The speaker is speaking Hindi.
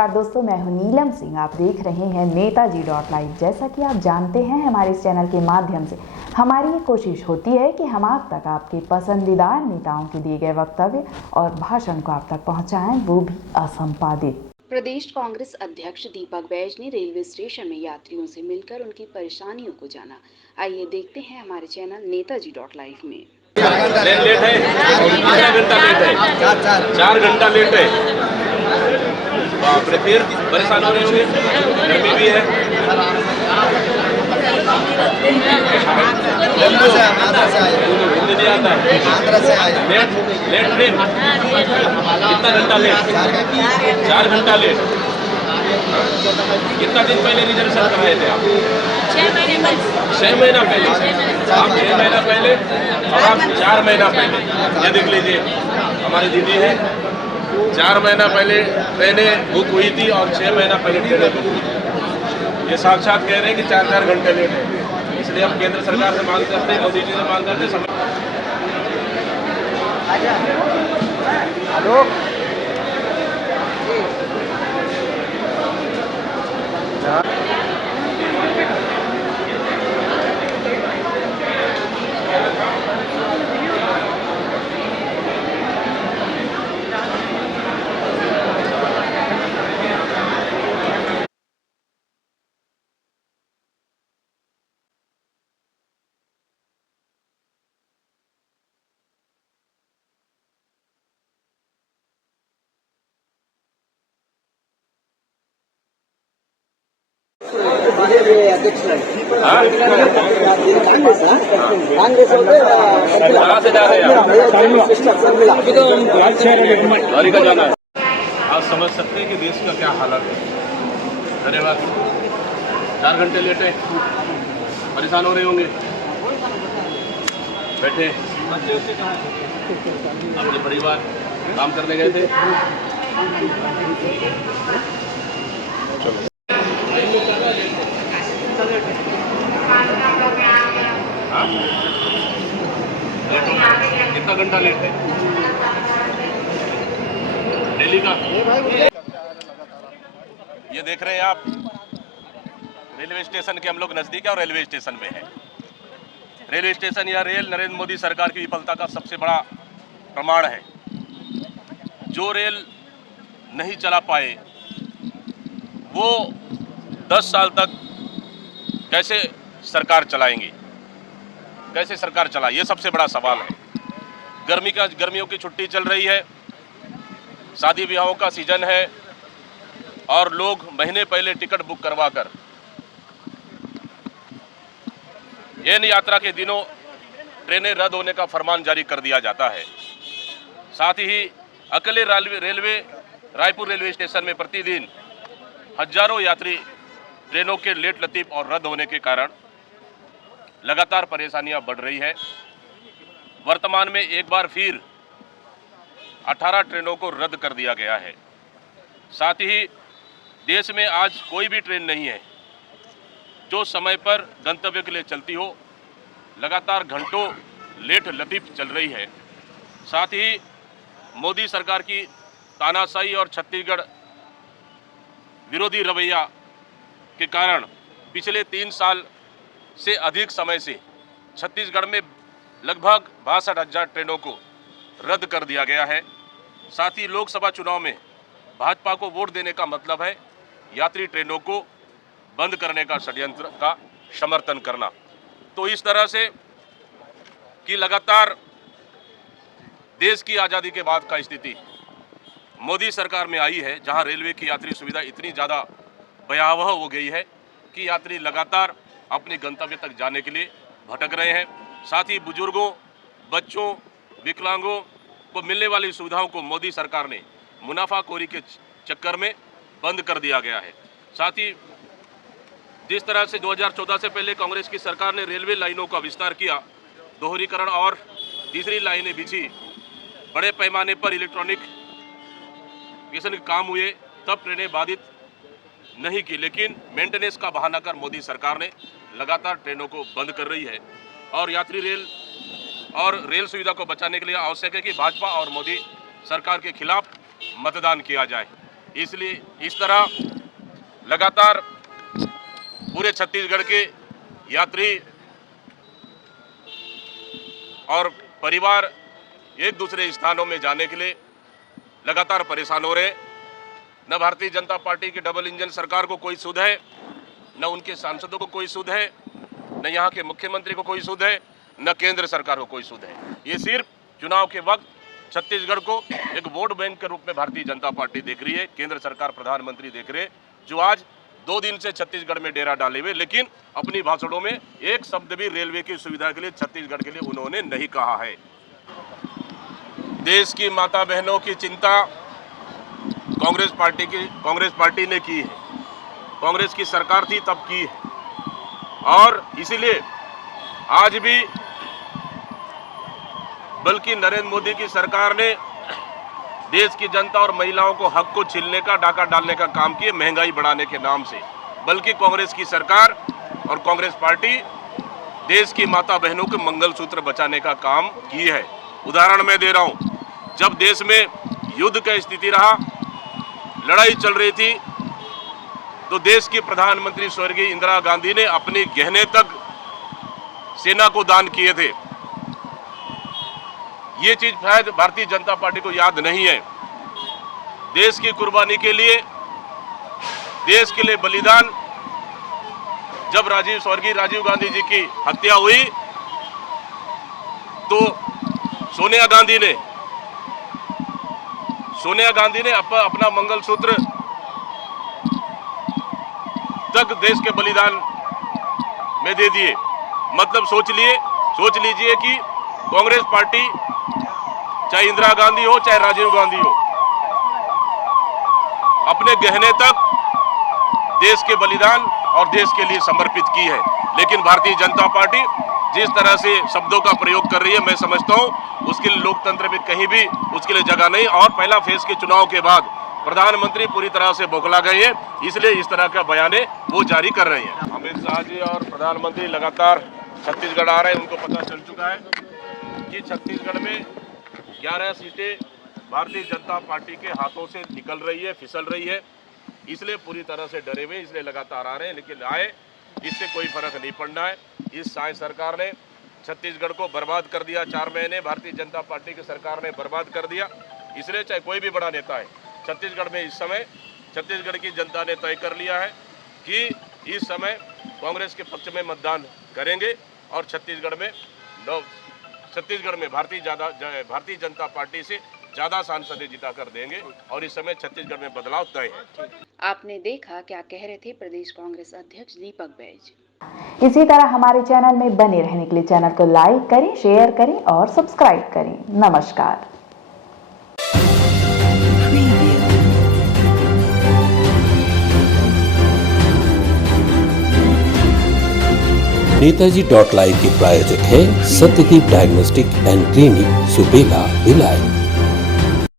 नमस्कार दोस्तों, मैं हूं नीलम सिंह। आप देख रहे हैं नेताजी.live। जैसा कि आप जानते हैं, हमारे इस चैनल के माध्यम से हमारी ये कोशिश होती है कि हम आप तक आपके पसंदीदा नेताओं के दिए गए वक्तव्य और भाषण को आप तक पहुंचाएं, वो भी असंपादित। प्रदेश कांग्रेस अध्यक्ष दीपक बैज ने रेलवे स्टेशन में यात्रियों से मिलकर उनकी परेशानियों को जाना। आइए देखते हैं हमारे चैनल नेताजी.live में। लेट है, आधा घंटा लेट है, 4 घंटा लेट है। बाप रे, फिर परेशान हो रहे होंगे, गर्मी भी है। हिंदी नहीं आता है। लेट ट्रेन, कितना घंटा लेट? 4 घंटा लेट। कितना दिन पहले रिजर्वेशन कराए थे आप? 6 महीने पहले। 6 महीना पहले। आप 6 महीना पहले और आप 4 महीना पहले। ये देख लीजिए, हमारी दीदी है, 4 महीना पहले ट्रेनें बुक हुई थी और 6 महीना पहले ट्रेनें बुक हुई थी। ये साक्षात कह रहे हैं कि 4 घंटे लेट है। इसलिए हम केंद्र सरकार से मांग करते हैं, मोदी जी से मांग करते हैं। कहाँ से जा रहे हैं आप? आप समझ सकते हैं कि देश का क्या हालत है। धन्यवाद। 4 घंटे लेट है, परेशान हो रहे होंगे। बैठे अपने परिवार काम करने गए थे। चलो, हाँ? कितना घंटा लेट है दिल्ली का? ये देख रहे हैं आप, रेलवे स्टेशन के हम लोग नजदीक है और रेलवे स्टेशन में है। रेलवे स्टेशन या रेल नरेंद्र मोदी सरकार की विफलता का सबसे बड़ा प्रमाण है। जो रेल नहीं चला पाए, वो 10 साल तक कैसे सरकार चलाएंगे, कैसे सरकार चलाए, ये सबसे बड़ा सवाल है। गर्मियों की छुट्टी चल रही है, शादी ब्याहों का सीजन है और लोग महीने पहले टिकट बुक करवाकर एन यात्रा के दिनों ट्रेनें रद्द होने का फरमान जारी कर दिया जाता है। साथ ही अकेले रायपुर रेलवे स्टेशन में प्रतिदिन हजारों यात्री ट्रेनों के लेट लतीफ और रद्द होने के कारण लगातार परेशानियां बढ़ रही है। वर्तमान में एक बार फिर 18 ट्रेनों को रद्द कर दिया गया है। साथ ही देश में आज कोई भी ट्रेन नहीं है जो समय पर गंतव्य के लिए चलती हो। लगातार घंटों लेट लतीफ चल रही है। साथ ही मोदी सरकार की तानाशाही और छत्तीसगढ़ विरोधी रवैया के कारण पिछले 3 साल से अधिक समय से छत्तीसगढ़ में लगभग 62,000 ट्रेनों को रद्द कर दिया गया है। साथ ही लोकसभा चुनाव में भाजपा को वोट देने का मतलब है यात्री ट्रेनों को बंद करने का षड्यंत्र का समर्थन करना। तो इस तरह से कि लगातार देश की आज़ादी के बाद का स्थिति मोदी सरकार में आई है, जहां रेलवे की यात्री सुविधा इतनी ज़्यादा भयावह हो गई है कि यात्री लगातार अपने गंतव्य तक जाने के लिए भटक रहे हैं। साथ ही बुजुर्गों, बच्चों, विकलांगों को मिलने वाली सुविधाओं को मोदी सरकार ने मुनाफाखोरी के चक्कर में बंद कर दिया गया है। साथ ही जिस तरह से 2014 से पहले कांग्रेस की सरकार ने रेलवे लाइनों का विस्तार किया, दोहरीकरण और तीसरी लाइनें बिछी, बड़े पैमाने पर इलेक्ट्रॉनिकेशन के काम हुए, तब ट्रेनें बाधित नहीं की। लेकिन मेंटेनेंस का बहाना कर मोदी सरकार ने लगातार ट्रेनों को बंद कर रही है और यात्री रेल सुविधा को बचाने के लिए आवश्यक है कि भाजपा और मोदी सरकार के खिलाफ मतदान किया जाए। इसलिए इस तरह लगातार पूरे छत्तीसगढ़ के यात्री और परिवार एक दूसरे स्थानों में जाने के लिए लगातार परेशान हो रहे हैं। न भारतीय जनता पार्टी की डबल इंजन सरकार को कोई सुध है, न उनके सांसदों को कोई सुध है, न यहाँ के मुख्यमंत्री को कोई सुध है, न केंद्र सरकार को कोई सुध है। ये सिर्फ चुनाव के वक्त छत्तीसगढ़ को एक वोट बैंक के रूप में भारतीय जनता पार्टी देख रही है, केंद्र सरकार प्रधानमंत्री देख रहे हैं, जो आज 2 दिन से छत्तीसगढ़ में डेरा डाले हुए, लेकिन अपनी भाषणों में एक शब्द भी रेलवे की सुविधा के लिए छत्तीसगढ़ के लिए उन्होंने नहीं कहा है। देश की माता बहनों की चिंता कांग्रेस पार्टी ने की है, कांग्रेस की सरकार थी तब की है, और इसीलिए आज भी बल्कि नरेंद्र मोदी की सरकार ने देश की जनता और महिलाओं को हक को छीनने का, डाका डालने का काम किए महंगाई बढ़ाने के नाम से। बल्कि कांग्रेस की सरकार और कांग्रेस पार्टी देश की माता बहनों के मंगलसूत्र बचाने का काम की है। उदाहरण मैं दे रहा हूं, जब देश में युद्ध की स्थिति रहा, लड़ाई चल रही थी, तो देश की प्रधानमंत्री स्वर्गीय इंदिरा गांधी ने अपने गहने तक सेना को दान किए थे। ये चीज शायद भारतीय जनता पार्टी को याद नहीं है। देश की कुर्बानी के लिए, देश के लिए बलिदान, जब स्वर्गीय राजीव गांधी जी की हत्या हुई तो सोनिया गांधी ने अपना मंगलसूत्र तक देश के बलिदान में दे दिए। मतलब सोच लीजिए कि कांग्रेस पार्टी, चाहे इंदिरा गांधी हो चाहे राजीव गांधी हो, अपने गहने तक देश के बलिदान और देश के लिए समर्पित की है। लेकिन भारतीय जनता पार्टी जिस तरह से शब्दों का प्रयोग कर रही है, मैं समझता हूं उसके लिए लोकतंत्र में कहीं भी उसके लिए जगह नहीं। और पहला फेज के चुनाव के बाद प्रधानमंत्री पूरी तरह से बौखला गए हैं, इसलिए इस तरह का बयाने वो जारी कर रहे हैं। अमित शाह जी और प्रधानमंत्री लगातार छत्तीसगढ़ आ रहे हैं, उनको पता चल चुका है कि छत्तीसगढ़ में 11 सीटें भारतीय जनता पार्टी के हाथों से निकल रही है, फिसल रही है, इसलिए पूरी तरह से डरे हुए, इसलिए लगातार आ रहे हैं। लेकिन आए, इससे कोई फर्क नहीं पड़ना है। इस साई सरकार ने छत्तीसगढ़ को बर्बाद कर दिया, 4 महीने भारतीय जनता पार्टी की सरकार ने बर्बाद कर दिया। इसलिए चाहे कोई भी बड़ा नेता है, छत्तीसगढ़ में इस समय छत्तीसगढ़ की जनता ने तय कर लिया है कि इस समय कांग्रेस के पक्ष में मतदान करेंगे और छत्तीसगढ़ में भारतीय जनता पार्टी से ज्यादा सांसदें जिता कर देंगे और इस समय छत्तीसगढ़ में बदलाव तय है। आपने देखा क्या कह रहे थे प्रदेश कांग्रेस अध्यक्ष दीपक बैज। इसी तरह हमारे चैनल में बने रहने के लिए चैनल को लाइक करें, शेयर करें और सब्सक्राइब करें। नमस्कार। नेताजी.live के प्रायोजक है Satyadeep diagnostic and clinic, Supela, Bhilai.